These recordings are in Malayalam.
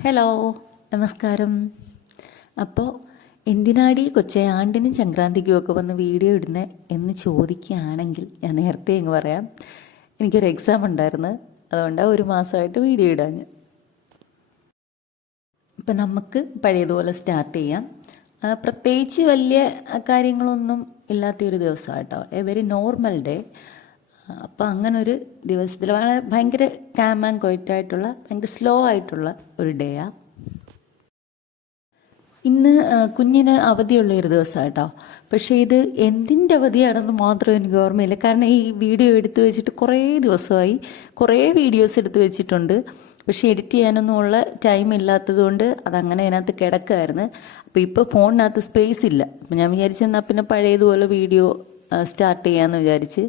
ഹലോ, നമസ്കാരം. അപ്പോൾ എന്തിനാടി കൊച്ചേ ആണ്ടിനും സംക്രാന്തിക്കും ഒക്കെ വന്ന് വീഡിയോ ഇടുന്നത് എന്ന് ചോദിക്കുകയാണെങ്കിൽ ഞാൻ നേരത്തെ അങ്ങ് പറയാം. എനിക്കൊരു എക്സാം ഉണ്ടായിരുന്നു, അതുകൊണ്ടാണ് ഒരു മാസമായിട്ട് വീഡിയോ ഇടാൻ. അപ്പം നമുക്ക് പഴയതുപോലെ സ്റ്റാർട്ട് ചെയ്യാം. പ്രത്യേകിച്ച് വലിയ കാര്യങ്ങളൊന്നും ഇല്ലാത്തൊരു ദിവസമാണ് കേട്ടോ, എ വെരി നോർമൽ ഡേ. അപ്പോൾ അങ്ങനെ ഒരു ദിവസത്തിൽ വളരെ ഭയങ്കര കാം ആൻഡ് ക്വയറ്റായിട്ടുള്ള ഭയങ്കര സ്ലോ ആയിട്ടുള്ള ഒരു ഡേയാണ് ഇന്ന്. കുഞ്ഞിന് അവധിയുള്ള ഒരു ദിവസമാണ് കേട്ടോ. പക്ഷേ ഇത് എന്തിൻ്റെ അവധിയാണെന്ന് മാത്രം എനിക്ക് ഓർമ്മയില്ല. കാരണം ഈ വീഡിയോ എടുത്തു വെച്ചിട്ട് കുറേ ദിവസമായി, കുറേ വീഡിയോസ് എടുത്തു വെച്ചിട്ടുണ്ട്. പക്ഷേ എഡിറ്റ് ചെയ്യാനൊന്നുമുള്ള ടൈം ഇല്ലാത്തത് കൊണ്ട് അതങ്ങനെ അതിനകത്ത് കിടക്കുമായിരുന്നു. അപ്പോൾ ഇപ്പോൾ ഫോണിനകത്ത് സ്പേസ് ഇല്ല. അപ്പോൾ ഞാൻ വിചാരിച്ചെന്നാൽ പിന്നെ പഴയതുപോലെ വീഡിയോ സ്റ്റാർട്ട് ചെയ്യാമെന്ന് വിചാരിച്ച്.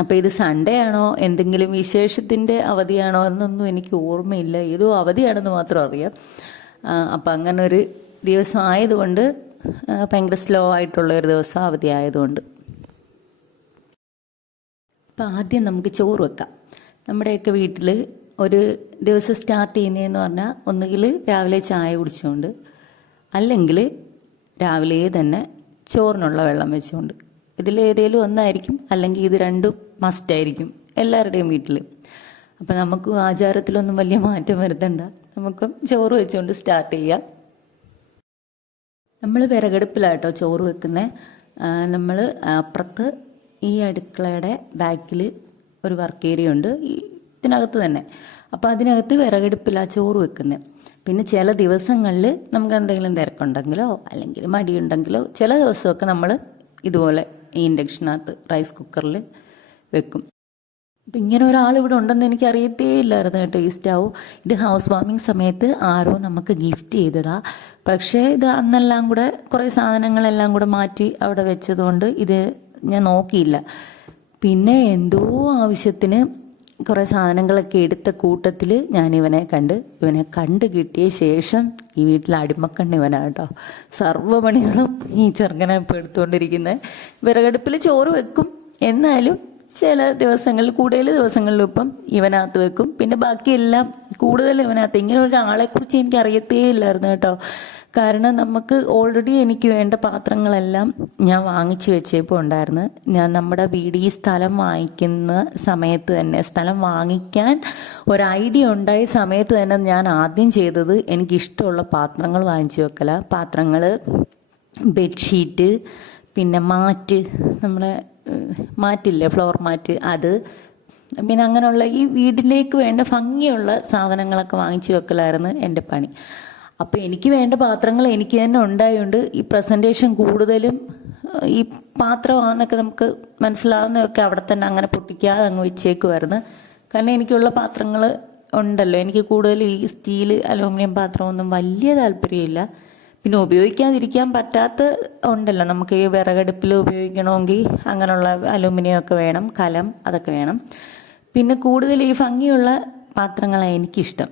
അപ്പോൾ ഇത് സൺഡേ ആണോ, എന്തെങ്കിലും വിശേഷത്തിൻ്റെ അവധിയാണോ എന്നൊന്നും എനിക്ക് ഓർമ്മയില്ല. ഏതോ അവധിയാണെന്ന് മാത്രം അറിയാം. അപ്പം അങ്ങനെ ഒരു ദിവസം ആയതുകൊണ്ട്, ഭയങ്കര സ്ലോ ആയിട്ടുള്ള ഒരു ദിവസം അവധി ആയതുകൊണ്ട്. അപ്പം ആദ്യം നമുക്ക് ചോറ് വെക്കാം. നമ്മുടെയൊക്കെ വീട്ടിൽ ഒരു ദിവസം സ്റ്റാർട്ട് ചെയ്യുന്നതെന്ന് പറഞ്ഞാൽ ഒന്നുകിൽ രാവിലെ ചായ കുടിച്ചുകൊണ്ട്, അല്ലെങ്കിൽ രാവിലെ തന്നെ ചോറിനുള്ള വെള്ളം വെച്ചുകൊണ്ട്. ഇതിലേതേലും ഒന്നായിരിക്കും, അല്ലെങ്കിൽ ഇത് രണ്ടും മസ്റ്റായിരിക്കും എല്ലാവരുടെയും വീട്ടിൽ. അപ്പം നമുക്ക് ആചാരത്തിലൊന്നും വലിയ മാറ്റം വരുത്തണ്ട, നമുക്ക് ചോറ് വെച്ചുകൊണ്ട് സ്റ്റാർട്ട് ചെയ്യാം. നമ്മൾ വിറകടുപ്പിലാട്ടോ ചോറ് വെക്കുന്നത്. നമ്മൾ അപ്പുറത്ത് ഈ അടുക്കളയുടെ ബാക്കിൽ ഒരു വർക്ക് ഏരിയ ഉണ്ട്, ഇതിനകത്ത് തന്നെ. അപ്പോൾ അതിനകത്ത് വിറകടുപ്പിലാണ് ചോറ് വെക്കുന്നത്. പിന്നെ ചില ദിവസങ്ങളിൽ നമുക്ക് എന്തെങ്കിലും തിരക്കുണ്ടെങ്കിലോ അല്ലെങ്കിൽ മടിയുണ്ടെങ്കിലോ ചില ദിവസമൊക്കെ നമ്മൾ ഇതുപോലെ ഈ ഇൻഡക്ഷനകത്ത് റൈസ് കുക്കറിൽ വെക്കും. അപ്പം ഇങ്ങനെ ഒരാൾ ഇവിടെ ഉണ്ടെന്ന് എനിക്ക് അറിയത്തേ ഇല്ലായിരുന്നു കേട്ടോ. ഈ സ്റ്റൗ ഇത് ഹൗസ് വാമിങ് സമയത്ത് ആരോ നമുക്ക് ഗിഫ്റ്റ് ചെയ്തതാ. പക്ഷേ ഇത് അന്നെല്ലാം കൂടെ കുറേ സാധനങ്ങളെല്ലാം കൂടെ മാറ്റി അവിടെ വെച്ചതുകൊണ്ട് ഇത് ഞാൻ നോക്കിയില്ല. പിന്നെ എന്തോ ആവശ്യത്തിന് കുറേ സാധനങ്ങളൊക്കെ എടുത്ത കൂട്ടത്തിൽ ഞാൻ ഇവനെ കണ്ട് കിട്ടിയ ശേഷം ഈ വീട്ടിൽ അടിമക്കണ്ണ് ഇവനാണ് കേട്ടോ. സർവ്വപണികളും ഈ ചെറുക്കനെ ഇപ്പോൾ എടുത്തുകൊണ്ടിരിക്കുന്നത്. വിറകടുപ്പിൽ ചോറ് വെക്കും, എന്നാലും ചില ദിവസങ്ങളിൽ, കൂടുതൽ ദിവസങ്ങളിലും ഇപ്പം ഇവനകത്ത് വെക്കും. പിന്നെ ബാക്കിയെല്ലാം കൂടുതൽ ഇവനകത്ത്. ഇങ്ങനെ ഒരാളെക്കുറിച്ച് എനിക്ക് അറിയത്തേ ഇല്ലായിരുന്നു കേട്ടോ. കാരണം നമുക്ക് ഓൾറെഡി എനിക്ക് വേണ്ട പാത്രങ്ങളെല്ലാം ഞാൻ വാങ്ങിച്ചു വെച്ചപ്പോൾ ഉണ്ടായിരുന്നു. ഞാൻ നമ്മുടെ വീട് ഈ സ്ഥലം വാങ്ങിക്കുന്ന സമയത്ത് തന്നെ, സ്ഥലം വാങ്ങിക്കാൻ ഒരു ഐഡിയ ഉണ്ടായ സമയത്ത് തന്നെ ഞാൻ ആദ്യം ചെയ്തത് എനിക്കിഷ്ടമുള്ള പാത്രങ്ങൾ വാങ്ങിച്ചു വെക്കല. പാത്രങ്ങൾ, ബെഡ്ഷീറ്റ്, പിന്നെ മാറ്റ്, നമ്മുടെ മാറ്റില്ലേ, ഫ്ലോർ മാറ്റ്, അത്, പിന്നെ അങ്ങനെയുള്ള ഈ വീട്ടിലേക്ക് വേണ്ട ഭംഗിയുള്ള സാധനങ്ങളൊക്കെ വാങ്ങിച്ചു വെക്കലായിരുന്നു എൻ്റെ പണി. അപ്പോൾ എനിക്ക് വേണ്ട പാത്രങ്ങൾ എനിക്ക് തന്നെ ഉണ്ടായതുകൊണ്ട് ഈ പ്രസൻറ്റേഷൻ കൂടുതലും ഈ പാത്രമാണെന്നൊക്കെ നമുക്ക് മനസ്സിലാവുന്നതൊക്കെ അവിടെ തന്നെ അങ്ങനെ പൊട്ടിക്കാതെ അങ്ങ് വെച്ചേക്കുമായിരുന്നു. കാരണം എനിക്കുള്ള പാത്രങ്ങൾ ഉണ്ടല്ലോ. എനിക്ക് കൂടുതൽ ഈ സ്റ്റീൽ, അലൂമിനിയം പാത്രമൊന്നും വലിയ താല്പര്യമില്ല. പിന്നെ ഉപയോഗിക്കാതിരിക്കാൻ പറ്റാത്ത ഉണ്ടല്ലോ, നമുക്ക് ഈ വിറകടുപ്പിൽ ഉപയോഗിക്കണമെങ്കിൽ അങ്ങനെയുള്ള അലൂമിനിയം ഒക്കെ വേണം, കലം അതൊക്കെ വേണം. പിന്നെ കൂടുതൽ ഈ ഭംഗിയുള്ള പാത്രങ്ങളാണ് എനിക്കിഷ്ടം.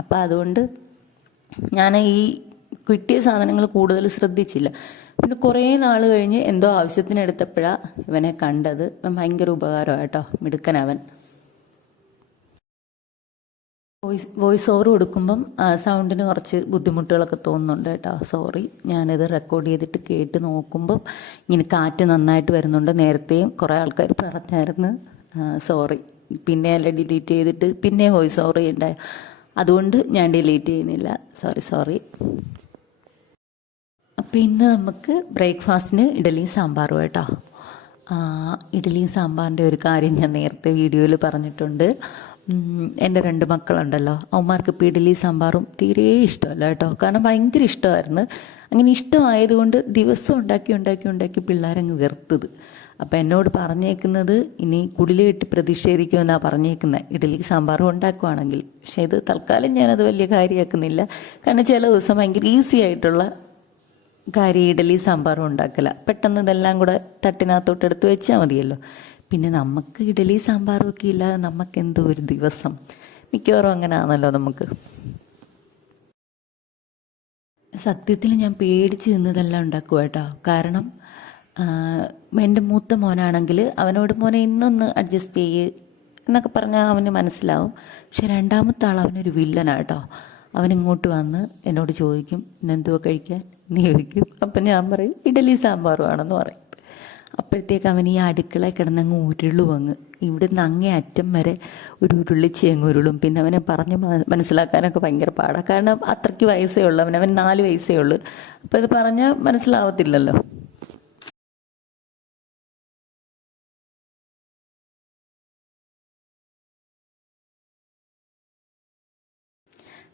അപ്പോൾ അതുകൊണ്ട് ഞാൻ ഈ കിട്ടിയ സാധനങ്ങൾ കൂടുതൽ ശ്രദ്ധിച്ചില്ല. പിന്നെ കുറേ നാൾ കഴിഞ്ഞ് എന്തോ ആവശ്യത്തിന് എടുത്തപ്പോഴാണ് ഇവനെ കണ്ടത്. ഇവൻ ഭയങ്കര ഉപകാരമാണ് കേട്ടോ, മിടുക്കനവൻ. വോയിസ് ഓവർ കൊടുക്കുമ്പം സൗണ്ടിന് കുറച്ച് ബുദ്ധിമുട്ടുകളൊക്കെ തോന്നുന്നുണ്ട് കേട്ടോ, സോറി. ഞാനിത് റെക്കോർഡ് ചെയ്തിട്ട് കേട്ട് നോക്കുമ്പം ഇങ്ങനെ കാറ്റ് നന്നായിട്ട് വരുന്നുണ്ട്. നേരത്തെയും കുറേ ആൾക്കാർ പറഞ്ഞായിരുന്നു, സോറി. പിന്നെ അല്ല ഡിലീറ്റ് ചെയ്തിട്ട് പിന്നെ വോയിസ് ഓവർ ചെയ്യണ്ടേ, അതുകൊണ്ട് ഞാൻ ഡിലീറ്റ് ചെയ്യുന്നില്ല, സോറി. അപ്പോൾ ഇന്ന് നമുക്ക് ബ്രേക്ക്ഫാസ്റ്റിന് ഇഡലിയും സാമ്പാറും കേട്ടോ. ഇഡലിയും സാമ്പാറിൻ്റെ ഒരു കാര്യം ഞാൻ നേരത്തെ വീഡിയോയിൽ പറഞ്ഞിട്ടുണ്ട്. എൻ്റെ 2 മക്കളുണ്ടല്ലോ, അവന്മാർക്ക് ഇപ്പോൾ ഇഡലി സാമ്പാറും തീരെ ഇഷ്ടമല്ല കേട്ടോ. കാരണം ഭയങ്കര ഇഷ്ടമായിരുന്നു. അങ്ങനെ ഇഷ്ടമായതുകൊണ്ട് ദിവസം ഉണ്ടാക്കി പിള്ളേരങ്ങ് വെറുത്തത്. അപ്പം എന്നോട് പറഞ്ഞേക്കുന്നത് ഇനി കുടിൽ കെട്ടി പ്രതിഷേധിക്കുമെന്നാണ് പറഞ്ഞേക്കുന്നത് ഇഡലി സാമ്പാറും ഉണ്ടാക്കുവാണെങ്കിൽ. പക്ഷേ ഇത് തൽക്കാലം ഞാനത് വലിയ കാര്യമാക്കുന്നില്ല. കാരണം ചില ദിവസം ഭയങ്കര ഈസി ആയിട്ടുള്ള കാര്യം ഇഡലി സാമ്പാറും ഉണ്ടാക്കില്ല. പെട്ടെന്ന് ഇതെല്ലാം കൂടെ തട്ടിനകത്തോട്ട് എടുത്ത് വെച്ചാൽ മതിയല്ലോ. പിന്നെ നമുക്ക് ഇഡലി സാമ്പാറും ഒക്കെ ഇല്ലാതെ നമുക്ക് എന്തോ ഒരു ദിവസം, മിക്കവാറും അങ്ങനെ ആണല്ലോ നമുക്ക്. സത്യത്തിൽ ഞാൻ പേടിച്ച് നിന്നതെല്ലാം ഉണ്ടാക്കുക കേട്ടോ. കാരണം എൻ്റെ മൂത്ത മോനാണെങ്കിൽ അവനോട് മോനെ ഇന്നൊന്ന് അഡ്ജസ്റ്റ് എന്നൊക്കെ പറഞ്ഞാൽ അവന് മനസ്സിലാവും. പക്ഷെ രണ്ടാമത്തെ ആൾ അവനൊരു വില്ലനാണ് കേട്ടോ. അവനിങ്ങോട്ട് വന്ന് എന്നോട് ചോദിക്കും ഇന്നെന്തുവാ കഴിക്കാൻ എന്ന് ചോദിക്കും. അപ്പം ഞാൻ പറയും ഇഡലി സാമ്പാറുമാണെന്ന് പറയും. അപ്പോഴത്തേക്ക് അവൻ ഈ അടുക്കളയിൽ കിടന്നങ്ങ് ഉരുളുവങ്ങ് ഇവിടുന്ന് അങ്ങേ അറ്റം വരെ ഒരു ഉരുളിച്ച് അങ്ങ് ഉരുളും. പിന്നെ അവനെ പറഞ്ഞ് മനസ്സിലാക്കാനൊക്കെ ഭയങ്കര പാടാണ്. കാരണം അത്രയ്ക്ക് വയസ്സേ ഉള്ളൂ, അവൻ 4 വയസ്സേ ഉള്ളൂ. അപ്പോൾ ഇത് പറഞ്ഞാൽ മനസ്സിലാവത്തില്ലല്ലോ.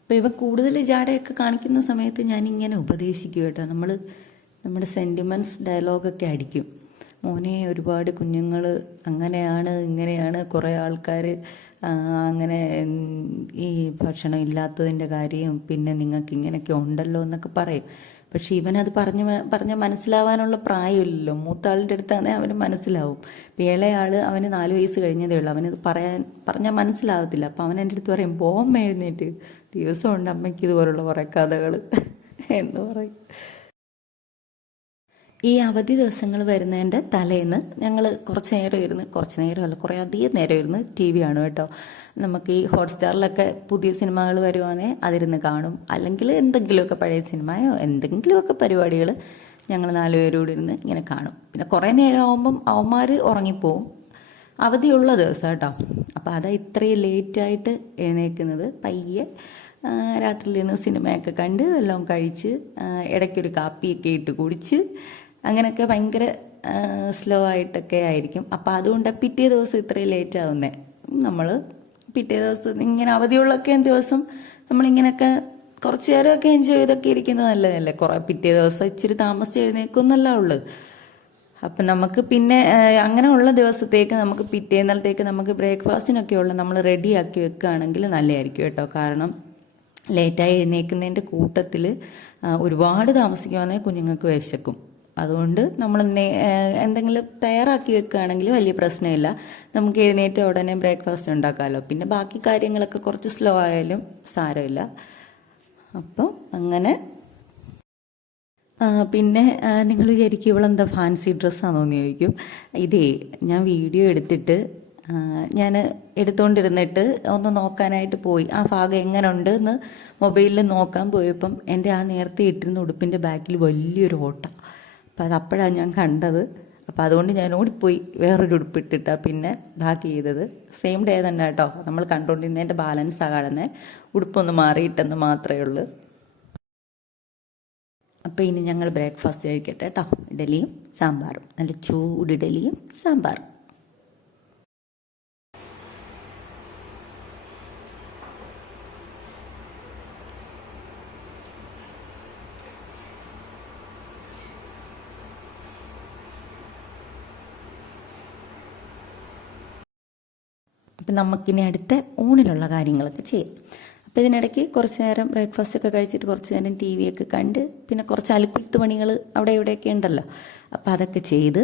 അപ്പോൾ ഇവ കൂടുതൽ ജാടയൊക്കെ കാണിക്കുന്ന സമയത്ത് ഞാനിങ്ങനെ ഉപദേശിക്കും കേട്ടോ. നമ്മുടെ സെൻറ്റിമെൻറ്റ്സ് ഡയലോഗൊക്കെ അടിക്കും. മോനെ, ഒരുപാട് കുഞ്ഞുങ്ങൾ അങ്ങനെയാണ് ഇങ്ങനെയാണ്, കുറേ ആൾക്കാർ അങ്ങനെ ഈ ഭക്ഷണം ഇല്ലാത്തതിൻ്റെ കാര്യം, പിന്നെ നിങ്ങൾക്ക് ഇങ്ങനെയൊക്കെ ഉണ്ടല്ലോ എന്നൊക്കെ പറയും. പക്ഷെ ഇവനത് പറഞ്ഞ് മനസ്സിലാവാനുള്ള പ്രായമില്ലല്ലോ. മൂത്ത ആളിൻ്റെ അടുത്താണെങ്കിൽ അവന് മനസ്സിലാവും. ഇപ്പം ഇളയാൾ, അവന് 4 വയസ്സ് കഴിഞ്ഞതേ ഉള്ളൂ. അവനത് പറഞ്ഞാൽ മനസ്സിലാവത്തില്ല. അപ്പം അവൻ എൻ്റെ അടുത്ത് പറയും, ബോംബ എഴുന്നേറ്റ്, ദിവസമുണ്ട് അമ്മയ്ക്ക് ഇതുപോലുള്ള കുറേ കഥകൾ എന്ന് പറയും. ഈ അവധി ദിവസങ്ങൾ വരുന്നതിൻ്റെ തലേന്ന് ഞങ്ങൾ കുറച്ച് നേരമല്ല കുറേ അധികം നേരം ഇരുന്ന് TV കാണും കേട്ടോ. നമുക്ക് ഈ ഹോട്ട്സ്റ്റാറിലൊക്കെ പുതിയ സിനിമകൾ വരുവാണെങ്കിൽ അതിരുന്ന് കാണും. അല്ലെങ്കിൽ എന്തെങ്കിലുമൊക്കെ പഴയ സിനിമയോ എന്തെങ്കിലുമൊക്കെ പരിപാടികൾ ഞങ്ങൾ 4 പേരോട് ഇരുന്ന് ഇങ്ങനെ കാണും. പിന്നെ കുറേ നേരം ആകുമ്പം അവന്മാർ ഉറങ്ങിപ്പോവും. അവധിയുള്ള ദിവസം കേട്ടോ. അപ്പോൾ അതാ ഇത്രയും ലേറ്റായിട്ട് എഴുന്നേൽക്കുന്നത്. പയ്യെ രാത്രിയിൽ നിന്ന് സിനിമയൊക്കെ കണ്ട് എല്ലാം കഴിച്ച് ഇടയ്ക്കൊരു കാപ്പിയൊക്കെ ഇട്ട് കുടിച്ച് അങ്ങനെയൊക്കെ ഭയങ്കര സ്ലോ ആയിട്ടൊക്കെ ആയിരിക്കും. അപ്പോൾ അതുകൊണ്ട് പിറ്റേ ദിവസം ഇത്രയും ലേറ്റ് ആവുന്നത്. നമ്മൾ പിറ്റേ ദിവസം ഇങ്ങനെ അവധിയുള്ളൊക്കെ ദിവസം നമ്മളിങ്ങനെയൊക്കെ കുറച്ച് നേരമൊക്കെ എൻജോയ് ചെയ്തൊക്കെ ഇരിക്കുന്നത് നല്ലതല്ലേ. പിറ്റേ ദിവസം ഇച്ചിരി താമസിച്ച് എഴുന്നേൽക്കുന്നല്ല ഉള്ളു. അപ്പം നമുക്ക് പിന്നെ അങ്ങനെയുള്ള ദിവസത്തേക്ക് നമുക്ക് പിറ്റേന്നാളത്തേക്ക് നമുക്ക് ബ്രേക്ക്ഫാസ്റ്റിനൊക്കെ ഉള്ള നമ്മൾ റെഡിയാക്കി വെക്കുകയാണെങ്കിൽ നല്ലതായിരിക്കും കേട്ടോ. കാരണം ലേറ്റായി എഴുന്നേൽക്കുന്നതിൻ്റെ കൂട്ടത്തിൽ ഒരുപാട് താമസിക്കുവാണെങ്കിൽ കുഞ്ഞുങ്ങൾക്ക് വിശക്കും. അതുകൊണ്ട് നമ്മൾ എന്തെങ്കിലും തയ്യാറാക്കി വെക്കുകയാണെങ്കിൽ വലിയ പ്രശ്നമില്ല. നമുക്ക് എഴുന്നേറ്റ് ഉടനെ ബ്രേക്ക്ഫാസ്റ്റ് ഉണ്ടാക്കാമല്ലോ. പിന്നെ ബാക്കി കാര്യങ്ങളൊക്കെ കുറച്ച് സ്ലോ ആയാലും സാരമില്ല. അപ്പം അങ്ങനെ പിന്നെ നിങ്ങൾ വിചാരിക്കും ഇവളെന്താ ഫാൻസി ഡ്രസ്സാണെന്ന് ചോദിക്കും. ഇതേ ഞാൻ വീഡിയോ എടുത്തിട്ട് ഞാൻ എടുത്തുകൊണ്ടിരുന്നിട്ട് ഒന്ന് നോക്കാനായിട്ട് പോയി. ആ ഭാഗം എങ്ങനെ ഉണ്ട് എന്ന് മൊബൈലിൽ നോക്കാൻ പോയപ്പം എൻ്റെ ആ നേരത്തെ ഇട്ടിരുന്ന ഉടുപ്പിൻ്റെ ബാക്കിൽ വലിയൊരു ഓട്ട. അപ്പം അതപ്പോഴാണ് ഞാൻ കണ്ടത്. അപ്പം അതുകൊണ്ട് ഞാൻ ഓടിപ്പോയി വേറൊരു ഉടുപ്പിട്ടിട്ടാണ് പിന്നെ ബാക്കി ചെയ്തത്. സെയിം ഡേ തന്നെ കേട്ടോ. നമ്മൾ കണ്ടുകൊണ്ടിരുന്നതിൻ്റെ ബാലൻസാണ് കാണുന്നത്. ഉടുപ്പൊന്ന് മാറിയിട്ടെന്ന് മാത്രമേ ഉള്ളൂ. അപ്പോൾ ഇനി ഞങ്ങൾ ബ്രേക്ക്ഫാസ്റ്റ് കഴിക്കട്ടെ കേട്ടോ. ഇഡലിയും സാമ്പാറും, നല്ല ചൂട് ഇഡലിയും സാമ്പാറും. അപ്പം നമുക്കിനി അടുത്ത ഊണിലുള്ള കാര്യങ്ങളൊക്കെ ചെയ്യാം. അപ്പോൾ ഇതിനിടയ്ക്ക് കുറച്ച് നേരം ബ്രേക്ക്ഫാസ്റ്റ് ഒക്കെ കഴിച്ചിട്ട് കുറച്ച് നേരം TV ഒക്കെ കണ്ട് പിന്നെ കുറച്ച് അലുക്കുലത്ത് പണികൾ അവിടെ ഇവിടെയൊക്കെ ഉണ്ടല്ലോ. അപ്പോൾ അതൊക്കെ ചെയ്ത്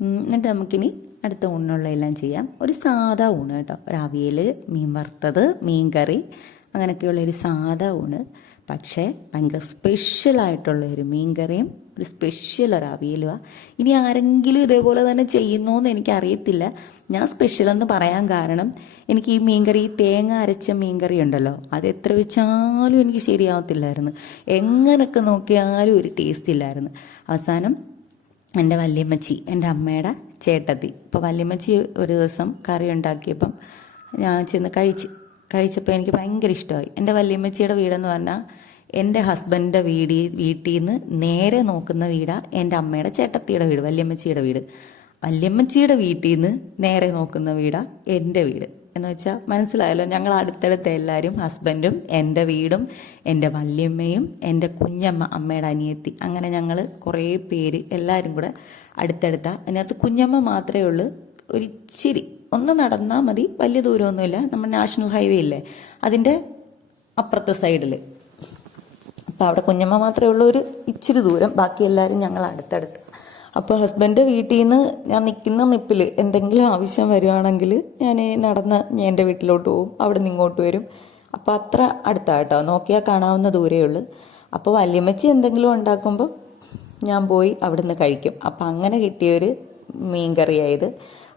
എന്നിട്ട് നമുക്കിനി അടുത്ത ഊണിനുള്ള എല്ലാം ചെയ്യാം. ഒരു സാധാ ഊണ് കേട്ടോ. ഒരു അവിയൽ, മീൻ വറുത്തത്, മീൻ കറി, അങ്ങനെയൊക്കെയുള്ളൊരു സാധാ ഊണ്. പക്ഷേ ഭയങ്കര സ്പെഷ്യലായിട്ടുള്ള ഒരു മീൻ കറിയും ഒരു സ്പെഷ്യൽ ഒരു അവിയലുമാണ്. ഇനി ആരെങ്കിലും ഇതേപോലെ തന്നെ ചെയ്യുന്നോന്ന് എനിക്കറിയത്തില്ല. ഞാൻ സ്പെഷ്യലെന്ന് പറയാൻ കാരണം എനിക്ക് ഈ മീൻകറി, തേങ്ങ അരച്ച മീൻകറി ഉണ്ടല്ലോ, അത് എത്ര വെച്ചാലും എനിക്ക് ശരിയാവത്തില്ലായിരുന്നു. എങ്ങനെയൊക്കെ നോക്കിയാലും ഒരു ടേസ്റ്റ് ഇല്ലായിരുന്നു. അവസാനം എൻ്റെ വല്യമ്മച്ചി, എൻ്റെ അമ്മയുടെ ചേട്ടത്തി, ഇപ്പോൾ വല്യമ്മച്ചി ഒരു ദിവസം കറി ഉണ്ടാക്കിയപ്പം ഞാൻ ചെന്ന് കഴിച്ചപ്പോൾ എനിക്ക് ഭയങ്കര ഇഷ്ടമായി. എൻ്റെ വല്യമ്മച്ചിയുടെ വീടെന്ന് പറഞ്ഞാൽ എൻ്റെ ഹസ്ബൻഡിൻ്റെ വീട്ടിൽ നിന്ന് നേരെ നോക്കുന്ന വീടാണ് എൻ്റെ അമ്മയുടെ ചേട്ടത്തിയുടെ വീട്, വല്യമ്മച്ചിയുടെ വീട്. വല്യമ്മച്ചിയുടെ വീട്ടിൽ നിന്ന് നേരെ നോക്കുന്ന വീടാണ് എൻ്റെ വീട്. എന്ന് വെച്ചാൽ മനസ്സിലായല്ലോ, ഞങ്ങൾ അടുത്തടുത്ത എല്ലാവരും, ഹസ്ബൻഡും എൻ്റെ വീടും എൻ്റെ വല്യമ്മയും എൻ്റെ കുഞ്ഞമ്മ, അമ്മയുടെ അനിയത്തി, അങ്ങനെ ഞങ്ങൾ കുറേ പേര് എല്ലാവരും കൂടെ അടുത്തടുത്ത. അതിനകത്ത് കുഞ്ഞമ്മ മാത്രമേ ഉള്ളൂ ഒരിച്ചിരി ഒന്ന് നടന്നാൽ മതി, വലിയ ദൂരമൊന്നുമില്ല. നമ്മുടെ നാഷണൽ ഹൈവേ ഇല്ലേ, അതിൻ്റെ അപ്പുറത്തെ സൈഡിൽ. അപ്പോൾ അവിടെ കുഞ്ഞമ്മ മാത്രമേ ഉള്ളൂ ഒരു ഇച്ചിരി ദൂരം, ബാക്കി എല്ലാവരും ഞങ്ങൾ അടുത്തടുത്ത്. അപ്പോൾ ഹസ്ബൻഡ് വീട്ടിൽ നിന്ന് ഞാൻ നിൽക്കുന്ന നിപ്പിൽ എന്തെങ്കിലും ആവശ്യം വരുവാണെങ്കിൽ ഞാൻ എൻ്റെ വീട്ടിലോട്ട് പോകും, അവിടെ നിന്ന് ഇങ്ങോട്ട് വരും. അപ്പോൾ അത്ര അടുത്താട്ടോ, നോക്കിയാൽ കാണാവുന്ന ദൂരേ ഉള്ളൂ. അപ്പോൾ വല്യമ്മച്ചി എന്തെങ്കിലും ഉണ്ടാക്കുമ്പോൾ ഞാൻ പോയി അവിടെ നിന്ന് കഴിക്കും. അപ്പം അങ്ങനെ കിട്ടിയൊരു മീൻ കറിയായത്.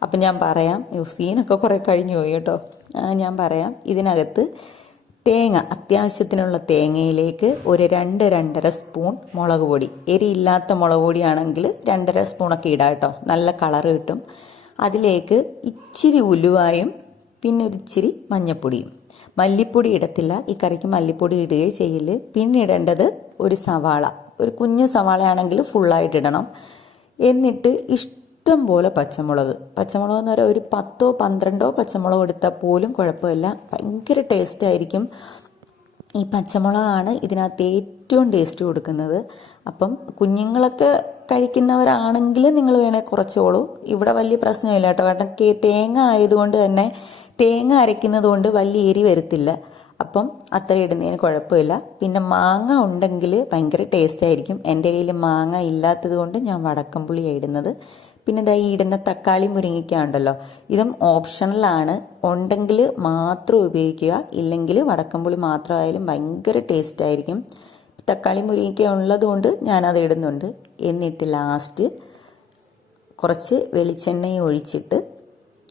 അപ്പം ഞാൻ പറയാം, സീനൊക്കെ കുറേ കഴിഞ്ഞു പോയി കേട്ടോ. ഞാൻ പറയാം, ഇതിനകത്ത് തേങ്ങ, അത്യാവശ്യത്തിനുള്ള തേങ്ങയിലേക്ക് ഒരു 2-2.5 സ്പൂൺ മുളക് പൊടി. എരിയില്ലാത്ത മുളക് പൊടിയാണെങ്കിൽ 2.5 സ്പൂണൊക്കെ ഇടാം കേട്ടോ, നല്ല കളറ് കിട്ടും. അതിലേക്ക് ഇച്ചിരി ഉലുവായും പിന്നെ ഒരു ഇച്ചിരി മഞ്ഞൾപ്പൊടിയും. മല്ലിപ്പൊടി ഇടത്തില്ല, ഈ കറിക്ക് മല്ലിപ്പൊടി ഇടുകയും ചെയ്യില്ല. പിന്നെ ഇടേണ്ടത് ഒരു സവാള, ഒരു കുഞ്ഞു സവാളയാണെങ്കിൽ ഫുള്ളായിട്ട് ഇടണം. എന്നിട്ട് ഇഷ്ടം പോലെ പച്ചമുളക് എന്ന് പറഞ്ഞാൽ ഒരു 10-12 പച്ചമുളക് എടുത്താൽ പോലും കുഴപ്പമില്ല, ഭയങ്കര ടേസ്റ്റ് ആയിരിക്കും. ഈ പച്ചമുളകാണ് ഇതിനകത്ത് ഏറ്റവും ടേസ്റ്റ് കൊടുക്കുന്നത്. അപ്പം കുഞ്ഞുങ്ങളൊക്കെ കഴിക്കുന്നവരാണെങ്കിൽ നിങ്ങൾ വേണേൽ കുറച്ചോളൂ, ഇവിടെ വലിയ പ്രശ്നമില്ല കേട്ടോ. കാരണം തേങ്ങ ആയതുകൊണ്ട് തന്നെ, തേങ്ങ അരയ്ക്കുന്നത് കൊണ്ട് വലിയ എരി വരത്തില്ല. അപ്പം അത്ര ഇടുന്നതിന് കുഴപ്പമില്ല. പിന്നെ മാങ്ങ ഉണ്ടെങ്കിൽ ഭയങ്കര ടേസ്റ്റ് ആയിരിക്കും. എൻ്റെ കയ്യിൽ മാങ്ങ ഇല്ലാത്തത് കൊണ്ട് ഞാൻ വടക്കംപുളിയാണ് ഇടുന്നത്. പിന്നെ ഇതാ ഈ ഇടുന്ന തക്കാളി മുരിങ്ങയ്ക്ക ഉണ്ടല്ലോ, ഇതും ഓപ്ഷണലാണ്. ഉണ്ടെങ്കിൽ മാത്രം ഉപയോഗിക്കുക, ഇല്ലെങ്കിൽ വടക്കംപുളി മാത്രമായാലും ഭയങ്കര ടേസ്റ്റ് ആയിരിക്കും. തക്കാളി മുരിങ്ങയ്ക്ക ഉള്ളത് കൊണ്ട് ഞാനത് ഇടുന്നുണ്ട്. എന്നിട്ട് ലാസ്റ്റ് കുറച്ച് വെളിച്ചെണ്ണയും ഒഴിച്ചിട്ട്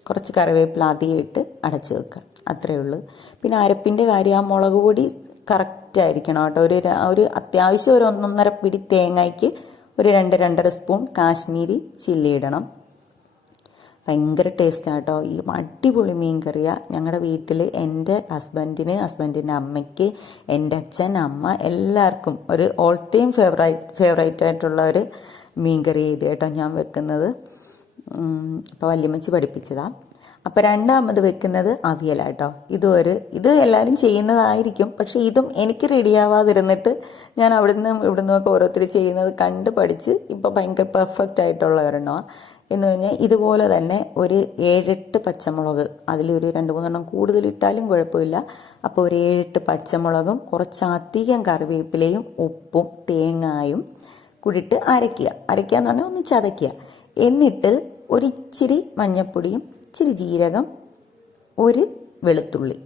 കുറച്ച് കറിവേപ്പില അധികം ഇട്ട് അടച്ച് വെക്കുക, അത്രയേ ഉള്ളൂ. പിന്നെ അരപ്പിൻ്റെ കാര്യം, ആ മുളക് പൊടി കറക്റ്റ് ആയിരിക്കണം കേട്ടോ. ഒരു അത്യാവശ്യം ഒരു 1-1.5 പിടി തേങ്ങയ്ക്ക് ഒരു 2-2.5 സ്പൂൺ കാശ്മീരി ചില്ലി ഇടണം. ഭയങ്കര ടേസ്റ്റാണ് കേട്ടോ. ഈ അടിപൊളി മീൻ കറിയാണ്. ഞങ്ങളുടെ വീട്ടിൽ എൻ്റെ ഹസ്ബൻഡിന്, ഹസ്ബൻഡിൻ്റെ അമ്മയ്ക്ക്, എൻ്റെ അച്ഛൻ, അമ്മ എല്ലാവർക്കും ഒരു ഓൾ ടൈം ഫേവറേറ്റ് ആയിട്ടുള്ള ഒരു മീൻ കറി ചെയ്ത് കേട്ടോ ഞാൻ വെക്കുന്നത്. അപ്പോൾ വല്യമ്മച്ചി പഠിപ്പിച്ചതാണ്. അപ്പോൾ രണ്ടാമത് വെക്കുന്നത് അവിയലാട്ടോ. ഇത് എല്ലാവരും ചെയ്യുന്നതായിരിക്കും, പക്ഷെ ഇതും എനിക്ക് റെഡിയാവാതിരുന്നിട്ട് ഞാൻ ഇവിടുന്നൊക്കെ ഓരോരുത്തർ ചെയ്യുന്നത് കണ്ട് പഠിച്ച് ഇപ്പോൾ ഭയങ്കര പെർഫെക്റ്റ് ആയിട്ടുള്ള ഒരെണ്ണമാണ്. എന്ന് പറഞ്ഞാൽ ഇതുപോലെ തന്നെ ഒരു 7-8 പച്ചമുളക്, അതിലൊരു 2-3 കൂടുതലിട്ടാലും കുഴപ്പമില്ല. അപ്പോൾ ഒരു 7-8 പച്ചമുളകും കുറച്ചധികം കറിവേപ്പിലയും ഉപ്പും തേങ്ങായും കൂടിയിട്ട് അരയ്ക്കുക എന്ന് പറഞ്ഞാൽ ഒന്ന് ചതയ്ക്കുക. എന്നിട്ട് ഒരിച്ചിരി മഞ്ഞൾപ്പൊടിയും ഇച്ചിരി ജീരകം, ഒരു വെളുത്തുള്ളി,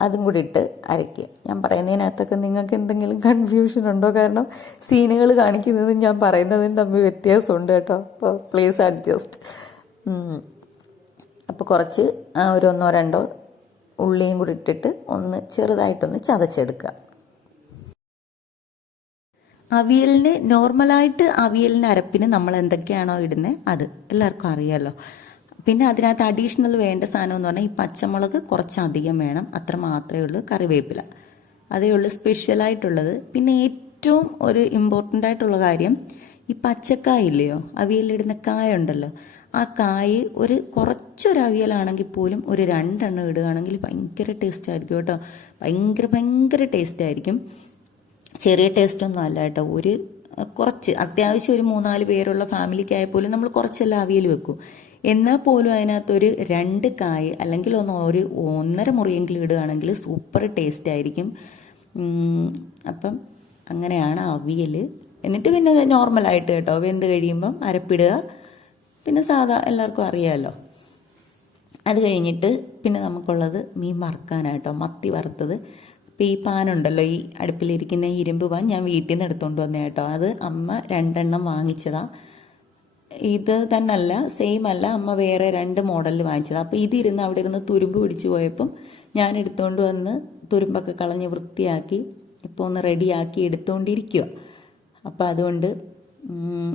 അതും കൂടി ഇട്ട് അരയ്ക്കുക. ഞാൻ പറയുന്നതിനകത്തൊക്കെ നിങ്ങൾക്ക് എന്തെങ്കിലും കൺഫ്യൂഷൻ ഉണ്ടോ? കാരണം സീനുകൾ കാണിക്കുന്നതും ഞാൻ പറയുന്നതും തമ്മിൽ വ്യത്യാസമുണ്ട് കേട്ടോ. അപ്പോൾ പ്ലീസ് അഡ്ജസ്റ്റ്. അപ്പോൾ കുറച്ച് ഒരു 1-2 ഉള്ളിയും കൂടി ഇട്ടിട്ട് ഒന്ന് ചെറുതായിട്ടൊന്ന് ചതച്ചെടുക്കുക. നോർമലായിട്ട് അവിയലിന് അരപ്പിന് നമ്മൾ എന്തൊക്കെയാണോ ഇടുന്നത് അത് എല്ലാവർക്കും അറിയാമല്ലോ. പിന്നെ അതിനകത്ത് അഡീഷണൽ വേണ്ട സാധനം എന്ന് പറഞ്ഞാൽ ഈ പച്ചമുളക് കുറച്ചധികം വേണം, അത്ര മാത്രമേ ഉള്ളൂ. കറിവേപ്പില അതേ ഉള്ളൂ സ്പെഷ്യലായിട്ടുള്ളത്. പിന്നെ ഏറ്റവും ഒരു ഇമ്പോർട്ടൻ്റ് ആയിട്ടുള്ള കാര്യം, ഈ പച്ചക്കായ ഇല്ലയോ, അവിയലിടുന്ന കായ ഉണ്ടല്ലോ, ആ കായ് കുറച്ചൊരു അവിയലാണെങ്കിൽ പോലും ഒരു 2 എണ്ണം ഇടുകയാണെങ്കിൽ ഭയങ്കര ടേസ്റ്റ് ആയിരിക്കും കേട്ടോ. ഭയങ്കര ടേസ്റ്റ് ആയിരിക്കും. ചെറിയ ടേസ്റ്റൊന്നും അല്ല കേട്ടോ. കുറച്ച് അത്യാവശ്യം ഒരു 3-4 പേരുള്ള ഫാമിലിക്കായ പോലും നമ്മൾ കുറച്ചെല്ലാം അവിയൽ വെക്കും. എന്നാൽ പോലും അതിനകത്തൊരു 2 കായ് അല്ലെങ്കിൽ ഒരു 1.5 മുറിയെങ്കിലും ഇടുകയാണെങ്കിൽ സൂപ്പർ ടേസ്റ്റ് ആയിരിക്കും. അപ്പം അങ്ങനെയാണ് അവിയൽ. എന്നിട്ട് പിന്നെ നോർമലായിട്ട് കേട്ടോ വെന്ത് കഴിയുമ്പം അരപ്പിടുക. പിന്നെ സാധാ എല്ലാവർക്കും അറിയാമല്ലോ. അത് കഴിഞ്ഞിട്ട് പിന്നെ നമുക്കുള്ളത് മീൻ വറുക്കാനായിട്ടോ, മത്തി വറുത്തത്. അപ്പോൾ ഈ പാനുണ്ടല്ലോ, ഈ അടുപ്പിലിരിക്കുന്ന ഇരുമ്പ് പാൻ ഞാൻ വീട്ടിൽ നിന്ന് എടുത്തുകൊണ്ട് വന്നേ കേട്ടോ. അത് അമ്മ 2 എണ്ണം വാങ്ങിച്ചതാണ്. ഇത് തന്നല്ല, സെയിം അല്ല, അമ്മ വേറെ 2 മോഡലിൽ വാങ്ങിച്ചതാണ്. അപ്പോൾ ഇതിരുന്ന് അവിടെ ഇരുന്ന് തുരുമ്പ് പിടിച്ചു പോയപ്പം ഞാൻ എടുത്തുകൊണ്ട് വന്ന് തുരുമ്പൊക്കെ കളഞ്ഞ് വൃത്തിയാക്കി ഇപ്പോൾ ഒന്ന് റെഡിയാക്കി എടുത്തുകൊണ്ടിരിക്കുക. അപ്പോൾ അതുകൊണ്ട്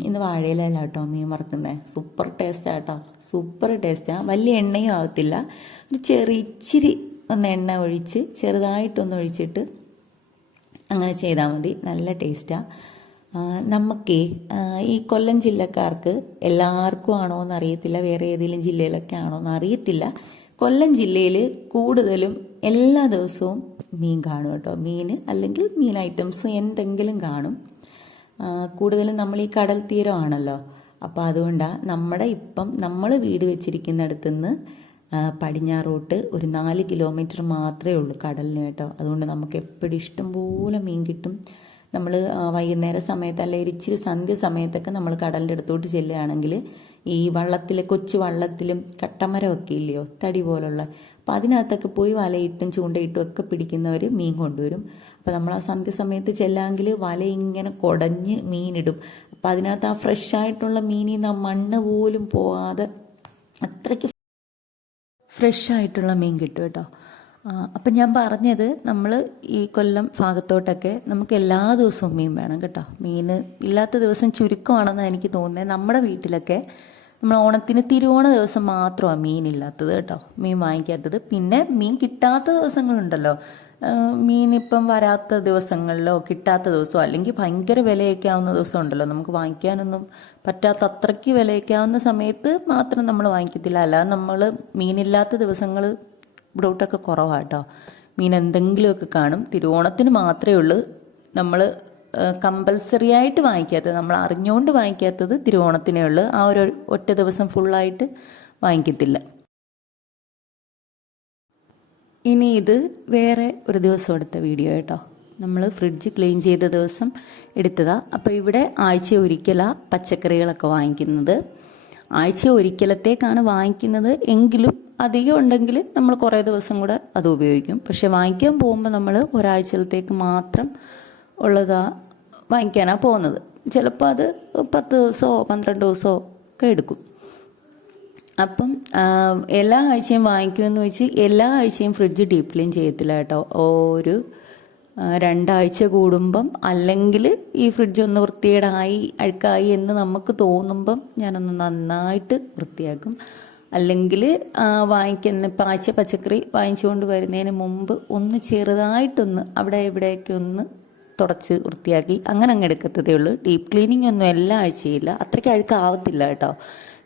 ഇന്ന് വാഴയിലല്ല കേട്ടോ മീൻ വറുക്കുന്നത്. സൂപ്പർ ടേസ്റ്റാണ് കേട്ടോ, സൂപ്പർ ടേസ്റ്റാണ്. വലിയ എണ്ണയും ആകത്തില്ല, ഒരു ഇച്ചിരി ഒന്ന് എണ്ണ ഒഴിച്ച് ചെറുതായിട്ടൊന്ന് ഒഴിച്ചിട്ട് അങ്ങനെ ചെയ്താൽ മതി, നല്ല ടേസ്റ്റാണ്. നമുക്കേ ഈ കൊല്ലം ജില്ലക്കാർക്ക് എല്ലാവർക്കും ആണോ എന്ന് അറിയത്തില്ല, വേറെ ഏതെങ്കിലും ജില്ലയിലൊക്കെ ആണോ എന്ന് അറിയത്തില്ല. കൊല്ലം ജില്ലയിൽ കൂടുതലും എല്ലാ ദിവസവും മീൻ കാണും കേട്ടോ. മീൻ അല്ലെങ്കിൽ മീൻ ഐറ്റംസ് എന്തെങ്കിലും കാണും. കൂടുതലും നമ്മൾ ഈ കടൽ തീരമാണല്ലോ, അപ്പോൾ അതുകൊണ്ടാണ് നമ്മൾ വീട് വെച്ചിരിക്കുന്നിടത്തുനിന്ന് പടിഞ്ഞാറോട്ട് ഒരു 4 കിലോമീറ്റർ മാത്രമേ ഉള്ളൂ കടലിന് കേട്ടോ. അതുകൊണ്ട് നമുക്ക് എപ്പോഴും ഇഷ്ടംപോലെ മീൻ കിട്ടും. നമ്മൾ വൈകുന്നേര സമയത്ത് അല്ലെങ്കിൽ ഇച്ചിരി സന്ധ്യ സമയത്തൊക്കെ നമ്മൾ കടലിൻ്റെ അടുത്തോട്ട് ചെല്ലുകയാണെങ്കിൽ ഈ കൊച്ചു വള്ളത്തിലും കട്ടമരമൊക്കെ ഇല്ലയോ, തടി പോലുള്ള, അപ്പം അതിനകത്തൊക്കെ പോയി വലയിട്ടും ചൂണ്ടയിട്ടും ഒക്കെ പിടിക്കുന്നവർ മീൻ കൊണ്ടുവരും. അപ്പോൾ നമ്മൾ ആ സന്ധ്യ സമയത്ത് ചെല്ലാമെങ്കിൽ വല ഇങ്ങനെ കുടഞ്ഞ് മീനിടും. അപ്പം അതിനകത്ത് ആ ഫ്രഷായിട്ടുള്ള മീനിൽ നിന്ന് ആ മണ്ണ് പോലും പോകാതെ അത്രയ്ക്ക് ഫ്രഷായിട്ടുള്ള മീൻ കിട്ടും കേട്ടോ. അപ്പം ഞാൻ പറഞ്ഞത് നമ്മൾ ഈ കൊല്ലം ഭാഗത്തോട്ടൊക്കെ നമുക്ക് എല്ലാ ദിവസവും മീൻ വേണം കേട്ടോ. മീൻ ഇല്ലാത്ത ദിവസം ചുരുക്കമാണെന്നാണ് എനിക്ക് തോന്നുന്നത്. നമ്മുടെ വീട്ടിലൊക്കെ നമ്മൾ ഓണത്തിന് തിരുവോണ ദിവസം മാത്രമാണ് മീൻ ഇല്ലാത്തത് കേട്ടോ, മീൻ വാങ്ങിക്കാത്തത്. പിന്നെ മീൻ കിട്ടാത്ത ദിവസങ്ങളുണ്ടല്ലോ, മീൻ ഇപ്പം വരാത്ത ദിവസങ്ങളിലോ കിട്ടാത്ത ദിവസമോ അല്ലെങ്കിൽ ഭയങ്കര വിലയൊക്കെ ആവുന്ന ദിവസം ഉണ്ടല്ലോ, നമുക്ക് വാങ്ങിക്കാനൊന്നും പറ്റാത്ത അത്രയ്ക്ക് വിലയൊക്കെ ആവുന്ന സമയത്ത് മാത്രം നമ്മൾ വാങ്ങിക്കത്തില്ല. അല്ലാതെ നമ്മൾ മീനില്ലാത്ത ദിവസങ്ങൾ ഇവിടോട്ടൊക്കെ കുറവാട്ടോ. മീൻ എന്തെങ്കിലുമൊക്കെ കാണും. തിരുവോണത്തിന് മാത്രമേ ഉള്ളൂ നമ്മൾ കമ്പൽസറി ആയിട്ട് വാങ്ങിക്കാത്തത്, നമ്മൾ അറിഞ്ഞുകൊണ്ട് വാങ്ങിക്കാത്തത് തിരുവോണത്തിനേ ഉള്ളൂ. ആ ഒരു ഒറ്റ ദിവസം ഫുള്ളായിട്ട് വാങ്ങിക്കത്തില്ല. ഇനി ഇത് വേറെ ഒരു ദിവസം എടുത്ത വീഡിയോ കേട്ടോ. നമ്മൾ ഫ്രിഡ്ജ് ക്ലീൻ ചെയ്ത ദിവസം എടുത്തതാ. അപ്പോൾ ഇവിടെ ആഴ്ച ഒരിക്കലാണ് പച്ചക്കറികളൊക്കെ വാങ്ങിക്കുന്നത്. ആഴ്ച ഒരിക്കലത്തേക്കാണ് വാങ്ങിക്കുന്നത് എങ്കിലും അധികം ഉണ്ടെങ്കിൽ നമ്മൾ കുറേ ദിവസം കൂടെ അത് ഉപയോഗിക്കും. പക്ഷെ വാങ്ങിക്കാൻ പോകുമ്പോൾ നമ്മൾ ഒരാഴ്ചത്തേക്ക് മാത്രം ഉള്ളതാ വാങ്ങിക്കാനാണ് പോകുന്നത്. ചിലപ്പോൾ അത് 10 ദിവസമോ 12 ദിവസമോ ഒക്കെ എടുക്കും. അപ്പം എല്ലാ ആഴ്ചയും വാങ്ങിക്കുമെന്ന് വെച്ച് എല്ലാ ആഴ്ചയും ഫ്രിഡ്ജ് ഡീപ്പ് ക്ലീൻ ചെയ്യത്തില്ല കേട്ടോ. ഒരു 2 ആഴ്ച കൂടുമ്പം അല്ലെങ്കിൽ ഈ ഫ്രിഡ്ജ് ഒന്ന് വൃത്തികേടായി അഴുക്കായി എന്ന് നമുക്ക് തോന്നുമ്പം ഞാനൊന്ന് നന്നായിട്ട് വൃത്തിയാക്കും. അല്ലെങ്കിൽ വാങ്ങിക്കുന്ന ആഴ്ച പച്ചക്കറി വാങ്ങിച്ചുകൊണ്ട് വരുന്നതിന് മുമ്പ് ഒന്ന് ചെറുതായിട്ടൊന്ന് അവിടെ ഇവിടെയൊക്കെ ഒന്ന് തുടച്ച് വൃത്തിയാക്കി അങ്ങനെ അങ്ങ് എടുക്കത്തതേ ഉള്ളൂ. ഡീപ്പ് ക്ലീനിങ് ഒന്നും എല്ലാ ആഴ്ചയില്ല, അത്രയ്ക്ക് അഴുക്കാവത്തില്ല കേട്ടോ.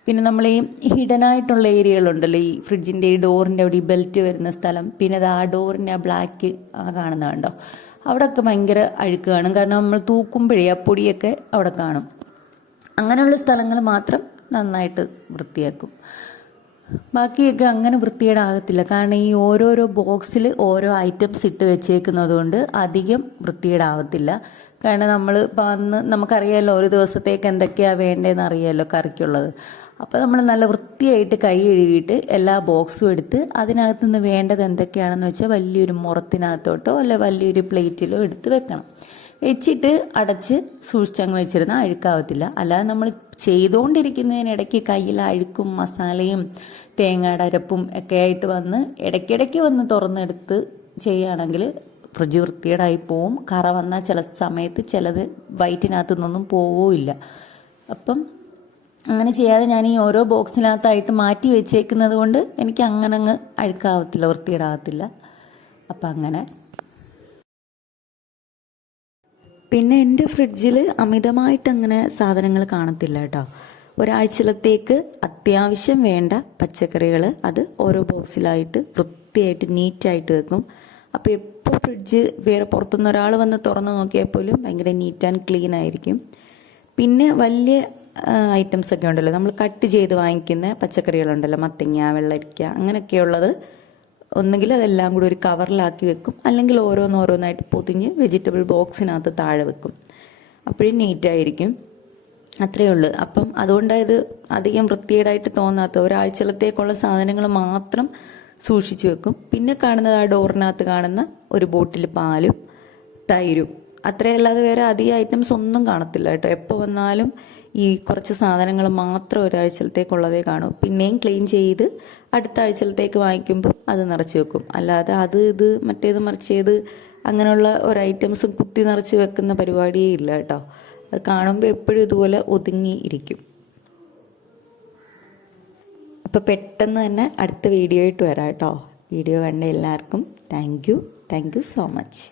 പിന്നെ നമ്മൾ ഈ ഹിഡനായിട്ടുള്ള ഏരിയകളുണ്ടല്ലോ, ഈ ഫ്രിഡ്ജിൻ്റെ ഈ ഡോറിൻ്റെ അവിടെ ഈ ബെൽറ്റ് വരുന്ന സ്ഥലം, പിന്നെ അത് ആ ഡോറിൻ്റെ ആ ബ്ലാക്ക് കാണുന്നത് കണ്ടോ, അവിടെയൊക്കെ ഭയങ്കര അഴുക്ക് കാണും. കാരണം നമ്മൾ തൂക്കുമ്പോഴേ ആ പൊടിയൊക്കെ അവിടെ കാണും. അങ്ങനെയുള്ള സ്ഥലങ്ങൾ മാത്രം നന്നായിട്ട് വൃത്തിയാക്കും. ബാക്കിയൊക്കെ അങ്ങനെ വൃത്തികേടാകത്തില്ല. കാരണം ഈ ഓരോരോ ബോക്സിൽ ഓരോ ഐറ്റംസ് ഇട്ട് വെച്ചേക്കുന്നത് കൊണ്ട് അധികം വൃത്തികേടാവത്തില്ല. കാരണം നമ്മൾ ഇപ്പം അന്ന് നമുക്കറിയാമല്ലോ ഒരു ദിവസത്തേക്ക് എന്തൊക്കെയാണ് വേണ്ടതെന്ന് അറിയാമല്ലോ കറിക്കുള്ളത്. അപ്പോൾ നമ്മൾ നല്ല വൃത്തിയായിട്ട് കൈ കഴുകിയിട്ട് എല്ലാ ബോക്സും എടുത്ത് അതിനകത്ത് നിന്ന് വേണ്ടത് എന്തൊക്കെയാണെന്ന് വെച്ചാൽ വലിയൊരു മുറത്തിനകത്തോട്ടോ അല്ലെ വലിയൊരു പ്ലേറ്റിലോ എടുത്ത് വെക്കണം. വെച്ചിട്ട് അടച്ച് സൂക്ഷിച്ചങ്ങ് വെച്ചിരുന്നാൽ അഴുക്കാവത്തില്ല. അല്ലാതെ നമ്മൾ ചെയ്തുകൊണ്ടിരിക്കുന്നതിനിടയ്ക്ക് കയ്യിൽ അഴുക്കും മസാലയും തേങ്ങയുടെ അരപ്പും ഒക്കെ ആയിട്ട് വന്ന് ഇടയ്ക്കിടയ്ക്ക് വന്ന് തുറന്നെടുത്ത് ചെയ്യുകയാണെങ്കിൽ ഫ്രിഡ്ജ് വൃത്തികേടായി പോവും. കറ വന്നാൽ ചില സമയത്ത് ചിലത് വയറ്റിനകത്തു നിന്നൊന്നും പോവില്ല. അപ്പം അങ്ങനെ ചെയ്യാതെ ഞാൻ ഈ ഓരോ ബോക്സിനകത്തായിട്ട് മാറ്റി വെച്ചേക്കുന്നത് കൊണ്ട് എനിക്ക് അങ്ങനെ അങ്ങ് അഴുക്കാവത്തില്ല, വൃത്തികേടാകത്തില്ല. അപ്പം അങ്ങനെ. പിന്നെ എൻ്റെ ഫ്രിഡ്ജിൽ അമിതമായിട്ട് അങ്ങനെ സാധനങ്ങൾ കാണത്തില്ല കേട്ടോ. ഒരാഴ്ചത്തേക്ക് അത്യാവശ്യം വേണ്ട പച്ചക്കറികൾ അത് ഓരോ ബോക്സിലായിട്ട് വൃത്തിയായിട്ട് നീറ്റായിട്ട് വെക്കും. അപ്പോൾ എപ്പോൾ ഫ്രിഡ്ജ് വേറെ പുറത്തുനിന്ന് ഒരാൾ വന്ന് തുറന്ന് നോക്കിയാൽ പോലും ഭയങ്കര നീറ്റ് ആൻഡ് ക്ലീൻ ആയിരിക്കും. പിന്നെ വലിയ ഐറ്റംസ് ഒക്കെ ഉണ്ടല്ലോ, നമ്മൾ കട്ട് ചെയ്ത് വാങ്ങിക്കുന്ന പച്ചക്കറികളുണ്ടല്ലോ, മത്തങ്ങ വെള്ളരിക്ക അങ്ങനെയൊക്കെയുള്ളത് ഒന്നുകിൽ അതെല്ലാം കൂടി ഒരു കവറിലാക്കി വെക്കും, അല്ലെങ്കിൽ ഓരോന്നോരോന്നായിട്ട് പൊതിഞ്ഞ് വെജിറ്റബിൾ ബോക്സിനകത്ത് താഴെ വെക്കും. അപ്പോഴും നീറ്റായിരിക്കും. അത്രയേ ഉള്ളൂ. അപ്പം അതുകൊണ്ടായത് അധികം വൃത്തികേടായിട്ട് തോന്നാത്ത ഒരാഴ്ചത്തേക്കുള്ള സാധനങ്ങൾ മാത്രം സൂക്ഷിച്ചു വെക്കും. പിന്നെ കാണുന്നത് ആ ഡോറിനകത്ത് കാണുന്ന ഒരു ബോട്ടിൽ പാലും തൈരും, അത്രയല്ലാതെ വേറെ അധികം ഐറ്റംസ് ഒന്നും കാണത്തില്ല കേട്ടോ. എപ്പോൾ വന്നാലും ഈ കുറച്ച് സാധനങ്ങൾ മാത്രം ഒരാഴ്ചത്തേക്കുള്ളതേ കാണും. പിന്നെയും ക്ലീൻ ചെയ്ത് അടുത്ത ആഴ്ചത്തേക്ക് വാങ്ങിക്കുമ്പോൾ അത് നിറച്ച് വെക്കും. അല്ലാതെ അത് ഇത് മറ്റേത് മറിച്ചേത് അങ്ങനെയുള്ള ഒരു ഐറ്റംസും കുത്തി നിറച്ച് വെക്കുന്ന പരിപാടിയേ ഇല്ല കേട്ടോ. അത് കാണുമ്പോൾ എപ്പോഴും ഇതുപോലെ ഒതുങ്ങി ഇരിക്കും. അപ്പോൾ പെട്ടെന്ന് തന്നെ അടുത്ത വീഡിയോ ആയിട്ട് വരാം കേട്ടോ. വീഡിയോ കണ്ട എല്ലാവർക്കും താങ്ക് യു സോ മച്ച്.